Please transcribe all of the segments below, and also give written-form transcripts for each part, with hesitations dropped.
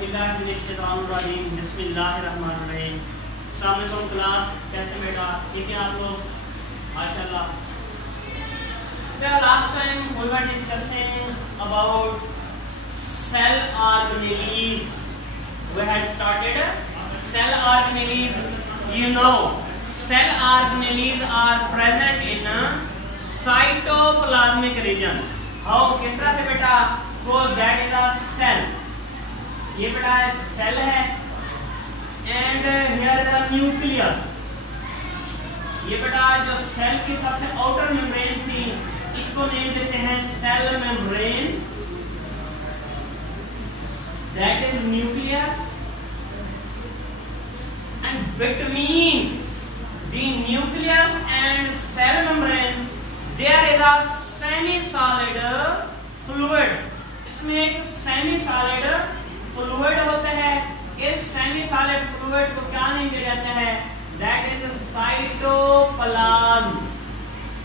बिस्मिल्लाहिर्रहमानिर्रहीम। अस्सलाम वालेकुम क्लास, कैसे बेटा? ठीक है आप लोग? माशाल्लाह। Last time we were discussing about cell organelles. We had started cell organelles. You know, cell organelles are present in cytoplasmic region. How? किस तरह से बेटा? Because that is a cell. ये बेटा सेल है and here is a nucleus. ये बेटा जो सेल की सबसे आउटर मेम्ब्रेन थी इसको नेम देते हैं cell membrane, that is nucleus. And between the nucleus and cell membrane there is a semi solid fluid. इसमें एक सेमी सॉलिड फ्लूइड होता है। इस सेमी सॉलिड फ्लूइड को क्या नाम दिया जाता है? That is cytoplasm.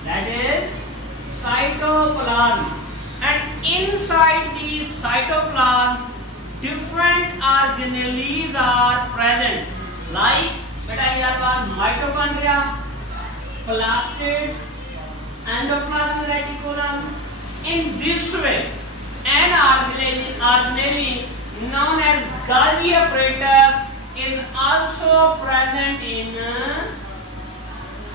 That is cytoplasm. And inside the cytoplasm different organelles are present. Like बेटा हमारे पास mitochondria, plastids, endoplasm reticulum. In this way an organelle known as Golgi apparatus is also present in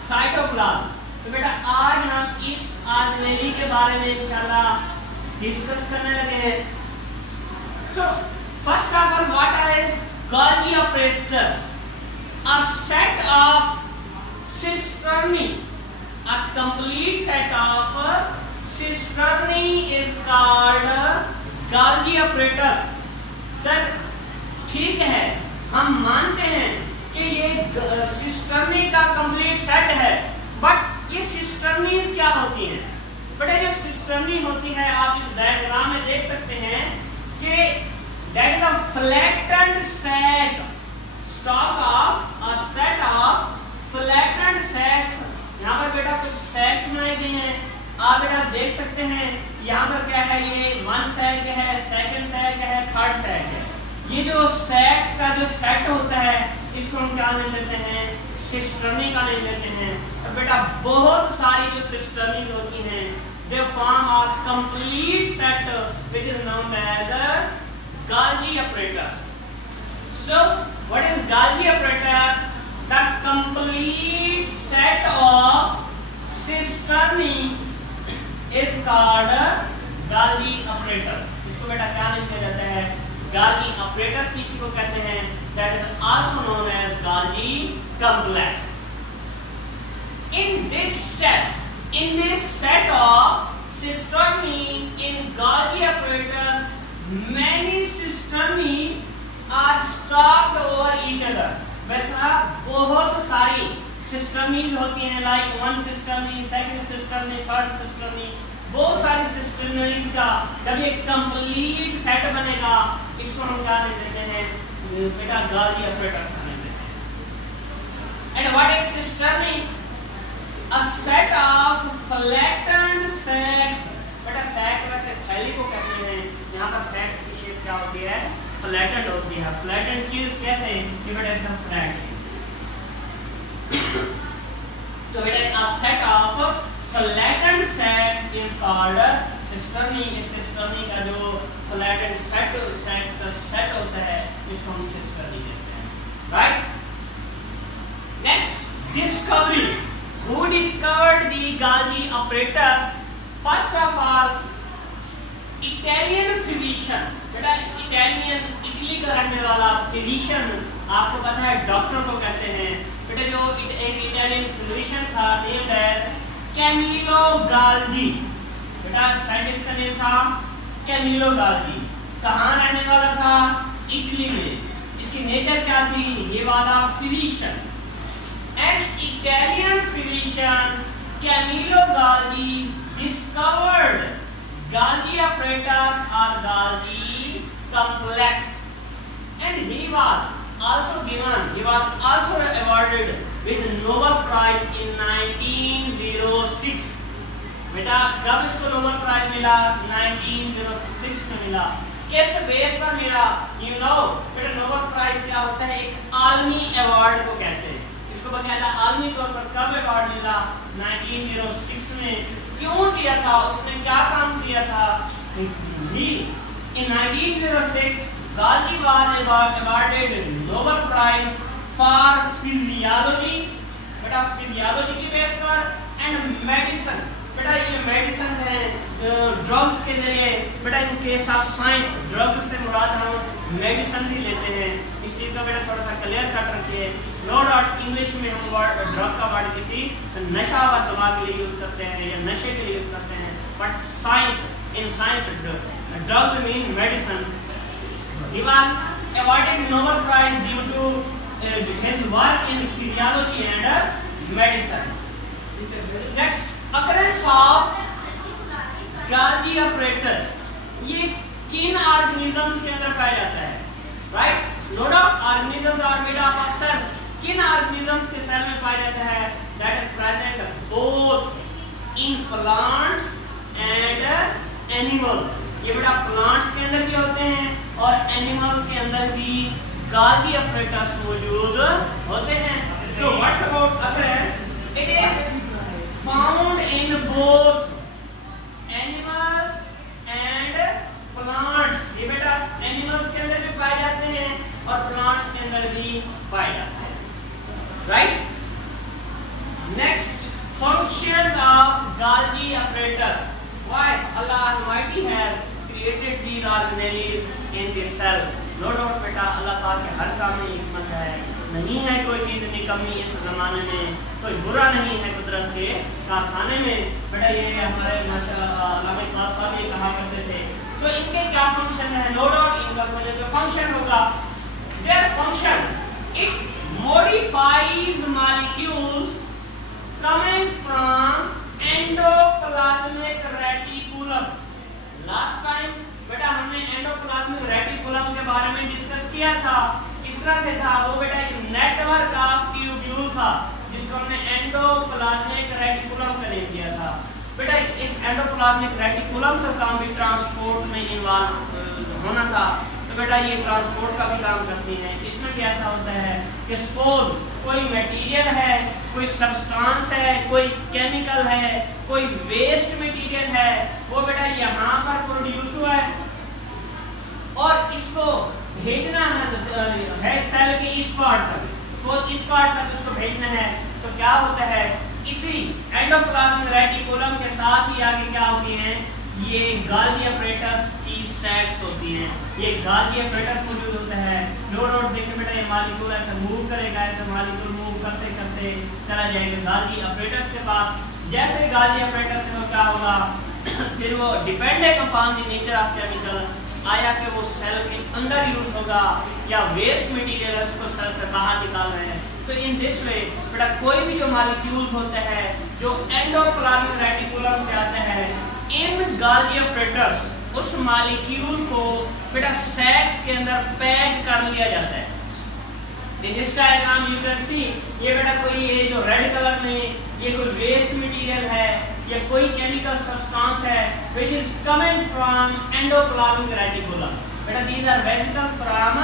cytoplasm. तो बेटा आज हम इस organelle के बारे में इंशाल्लाह डिस्कस करने लगे हैं। So first of all, what is Golgi apparatus? A set of cisternae, a complete set of cisternae is called Golgi apparatus. Sir ठीक है, हम मानते हैं कि ये सिस्टर्नी का कंप्लीट सेट है, बट ये सिस्टर्नीज क्या होती हैं? बड़े जो सिस्टर्नी होती है आप इस डायग्राम में देख सकते हैं कि that is a flattened sac, stack of a set of flattened sacs. यहाँ पर बेटा कुछ सैक्स बनाई गई हैं, आप बेटा देख सकते हैं। यहाँ पर क्या है? ये वन सैक है, सेकंड सैक है, थर्ड सैक है। ये जो सैक्स का जो सेट होता है इसको हम क्या नाम देते हैं? सिस्टर्नी का नाम देते हैं। और बेटा बहुत सारी जो सिस्टर्नी होती हैं they form a complete set which is known as Golgi apparatus. So what is Golgi apparatus? The complete set of cisternae is called Golgi apparatus. इसको बेटा क्या नाम दिया जाता है? Golgi apparatus किसी को कहते हैं? That is also known as Golgi complex. In this set of cisternae in Golgi apparatus, many cisternae are stacked over each other. वैसा बहुत सारी सिस्टर्नीज होती हैं, like one cisternae, second cisternae, third cisternae, बहुत सारी सिस्टर्नीज का जब ये कंप्लीट सेट बनेगा इसको हम क्या देते हैं? बेटा Golgi apparatus का नाम देते हैं। And what is cisternae? A set of flattened sacs. बेटा सैक वैसे थैली को कहते हैं, यहाँ पर सैक्स की शेप क्या होती है? फ्लैटेंड होती है। फ्लैटेंड चीज कहते हैं कि बेटा ऐसा फ्लैट। तो बेटा a set of flattened sacks is called cisternae. इस cisternae का जो flattened sacks का सेट होता है इसको हम cisternae कहते हैं, right? Next, discovery. Who discovered the Golgi apparatus? First of all, Italian physician. बेटा इटली का रहने वाला फिजिशियन, आपको पता है डॉक्टर को कहते हैं। बेटा जो एक इटालियन फिजिशियन था नेम्ड एज कैमिलो गाल्जी। बेटा साइंटिस्ट का नेम था कैमिलो गाल्जी। कहाँ रहने वाला था? इटली में। इसकी नेचर क्या थी? ये वाला physician. An Italian physician Camillo Golgi discovered Golgi apparatus or Golgi complex, and he was also awarded with Nobel Prize in 1906. बेटा कब इसको नोबेल प्राइज मिला? 1906 में मिला। किस बेस पर मिला? यू नो बेटा नोबेल प्राइज क्या होता है? एक आलमी अवार्ड को कहते हैं। इसको बकायदा आलमी तौर पर कब अवार्ड मिला? 1906 में। क्यों दिया था? उसने क्या काम किया था? In 1906 Gandhi was awarded Nobel Prize for physiology, बेटा फिजियोलॉजी की बेस पर, एंड मेडिसिन, बेटा ये मेडिसिन है ड्रग्स के जरिए, बेटा in case of science drugs से मुराद हम मेडिसिन ही लेते हैं। इस चीज का बेटा थोड़ा सा क्लियर कट रखिए। नो डाउट इंग्लिश में हम वर्ड ड्रग का वर्ड किसी नशा व दवा के लिए यूज करते हैं या नशे के लिए यूज करते हैं, but science in science drug mean medicine. He was awarded Nobel Prize due to his work in physiology and medicine. Next, occurrence of Golgi apparatus. ये किन ऑर्गेनिजम्स के अंदर पाया जाता है? Right? No doubt organisms are made up of cell. किन organisms के cell में पाया जाता है? That is present both in plants and animal. ये बेटा प्लांट्स के अंदर भी होते हैं और एनिमल्स के अंदर भी Golgi apparatus मौजूद होते हैं। So what's about occurrence? It is found in both animals and plants. ये बेटा एनिमल्स के अंदर भी पाए जाते हैं और प्लांट्स के अंदर भी पाए जाते हैं। Right? Next, function of Golgi apparatus. Why Allah Almighty has created these organelles in the cell? No doubt बेटा अल्लाह ताला के हर काम में हिकमत है। नहीं है कोई चीज की कमी इस जमाने में, कोई बुरा नहीं है कुदरत के कारखाने में। बेटा ये हमारे अल्लामा इकबाल साहब ये कहा करते थे। तो इनके क्या फंक्शन है? नो डाउट इनका कोई जो फंक्शन होगा, their function, it modifies molecules coming from endoplasmic reticulum. Last time बेटा हमने एंडोप्लाज्मिक रेटिकुलम के बारे में डिस्कस किया था। किस तरह से था वो? बेटा एक नेटवर्क ऑफ ट्यूब्यूल था जिसको हमने एंडोप्लाज्मिक रेटिकुलम का नाम दिया था। बेटा इस एंडोप्लाज्मिक रेटिकुलम का काम भी ट्रांसपोर्ट में इन्वॉल्व होना था। तो बेटा ये ट्रांसपोर्ट का भी काम करती है। इसमें क्या ऐसा होता है कि सपोज कोई मटेरियल है, कोई सब्सटेंस है, कोई केमिकल है, कोई वेस्ट मटेरियल है, वो बेटा यहाँ पर प्रोड्यूस हुआ है और इसको भेजना है सेल के इस पार्ट तक, तो इस पार्ट तक इसको भेजना है। तो क्या होता है? इसी एंडोप्लाज्मिक रेटिकुलम के साथ ही आगे क्या होती हैं? ये Golgi apparatus की सैक्स होती हैं। ये Golgi apparatus मौजूद होता है। नो डाउट देखिए बेटा ये मॉलिक्यूल ऐसे मूव करेगा, ऐसे मॉलिक्यूल मूव करते करते चला जाएगा Golgi apparatus के पास। जैसे Golgi apparatus में क्या होगा फिर वो dependent upon the nature of chemical आया कि वो सेल के अंदर यूज होगा या वेस्ट मटेरियल है उसको सेल से बाहर निकाल रहे हैं। तो इन दिस वे बेटा कोई भी जो मॉलिक्यूल्स होते हैं जो एंडोप्लाज्मिक रेटिकुलम से आते हैं इन Golgi apparatus उस मॉलिक्यूल को बेटा सैक्स के अंदर पैक कर लिया जाता है। जिसका एग्जाम यू कैन सी ये बेटा कोई ये जो रेड कलर में ये कोई वेस्ट मटेरियल है या कोई केमिकल सब्सटेंस है which is coming from endoplasmic reticulum. बेटा these are vesicles from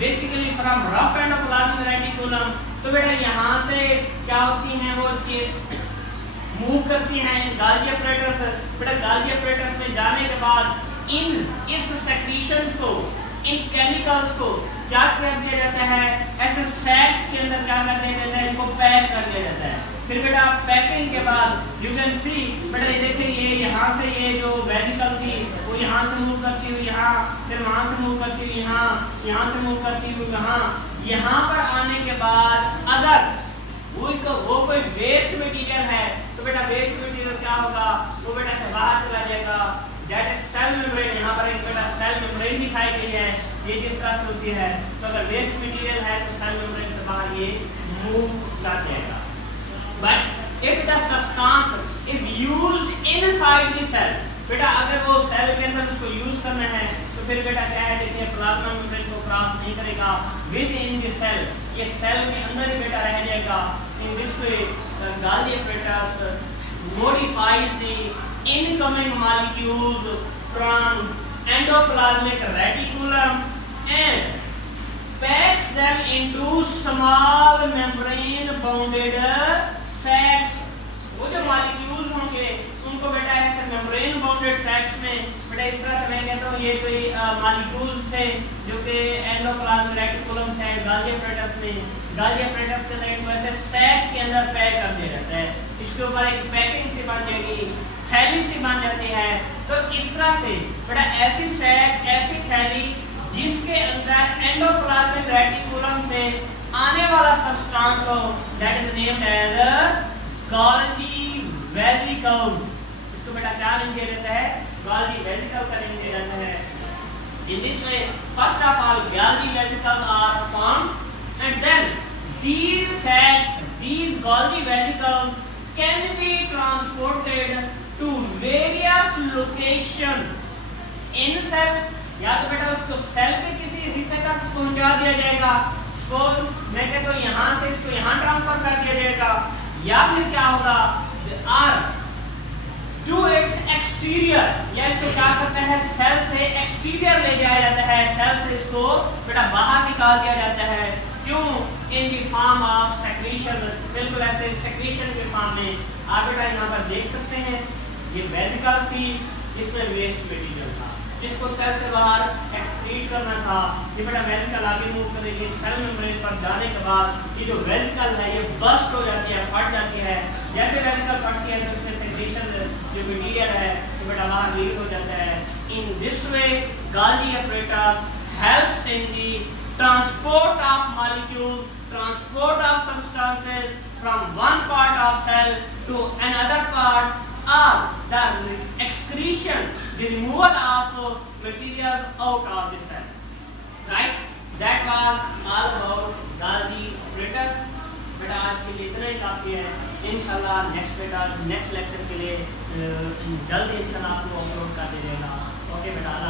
basically from rough endoplasmic reticulum. तो बेटा यहाँ से क्या होती हैं वो मूव करती हैं Golgi apparatus। बेटा Golgi apparatus में जाने के बाद इस सेक्रीशन को, इन केमिकल्स को क्या कर दिया जाता है? ऐसे सैक्स के अंदर क्या कर दिया जाता है? इनको पैक कर दिया जाता है। फिर बेटा पैकिंग के बाद यू कैन सी बेटा ये देखिए ये यहाँ से ये जो वेजिकल थी वो यहाँ से मूव करती हुई यहाँ, फिर वहाँ से मूव करती हुई यहाँ, यहाँ से मूव करती हुई यहाँ पर आने के बाद अगर वो कोई वेस्ट मटेरियल है तो बेटा वेस्ट मटेरियल क्या होगा? वो बेटा से बाहर चला जाएगा। That is cell membrane. यहाँ पर एक बेटा सेल मेम्ब्रेन दिखाई गई है, ये जिस तरह से होती है। तो अगर वेस्ट मटेरियल है तो सेल मेम्ब्रेन से बाहर ये मूव कर जाएगा। But if the substance is used inside the cell, बेटा अगर वो सेल के अंदर उसको यूज करना है तो फिर बेटा क्या है? देखिए प्लाज्मा मेम्ब्रेन को क्रॉस नहीं करेगा, विद इन द सेल, ये सेल के अंदर ही बेटा रह जाएगा। इन this way Golgi apparatus modifies the incoming molecules from endoplasmic reticulum and packs them into small membrane bounded sacs। वो जो मॉलिक्यूल्स होंगे उनको बेटा है मेम्ब्रेन बाउंडेड सैक्स में बेटा इस तरह से मैं कहता हूँ ये कोई मॉलिक्यूल्स थे जो कि एंडोप्लाज्मिक रेटिकुलम से गाल्गी अपैरेटस में, गाल्गी अपैरेटस के अंदर एक वैसे सैक के अंदर पैक कर दिया जाता है, इसके ऊपर एक पैकिंग सी बन जाएगी, थैली सी बन जाती है। तो इस तरह से बेटा ऐसी सैक, ऐसी थैली जिसके अंदर एंडोप्लाज्मिक रेटिकुलम से आने वाला सब्सटेंस हो, that is named as Golgi vesicle. इसको बेटा क्या नाम दिया जाता है? गोल्गी वेसिकल का नाम दिया जाता है। In this way, first of all, Golgi vesicles are formed, and then these sacs, these Golgi vesicles, can be transported to various locations in cell। या तो बेटा उसको सेल के किसी हिस्से तक पहुंचा दिया जाएगा, सपोज मैं कहता हूँ यहाँ से इसको यहाँ ट्रांसफर कर दिया जाएगा, या फिर क्या होगा आर टू इट्स एक्सटीरियर, या इसको क्या करते हैं सेल से एक्सटीरियर ले जाया जाता है, सेल से इसको बेटा बाहर निकाल दिया जाता है। क्यों? In the form of secretion, बिल्कुल ऐसे सेक्रीशन के फॉर्म में। आप बेटा यहाँ पर देख सकते हैं ये वेसिकल थी, इसमें वेस्ट मटेरियल था जिसको सेल से बाहर एक्सक्रीट करना था। ये बेटा वेसिकल आगे मूव करेगी, सेल मेम्ब्रेन पर जाने के बाद ये जो वेसिकल है ये बस्ट हो जाती है, फट जाती है। जैसे वेसिकल फटती है तो उसमें सेक्रीशन जो मटेरियल है ये बेटा बाहर रिलीज हो जाता है। इन this way Golgi apparatus helps in the transport of molecule, transport of substances from one part of cell to another part, or the excretion, the removal of material out of the cell, right? That was all about Golgi apparatus। बेटा आज के लिए इतना ही काफ़ी है। इंशाल्लाह next lecture के लिए जल्द इंशाल्लाह आपको अपलोड कर दे देगा। ओके बेटा।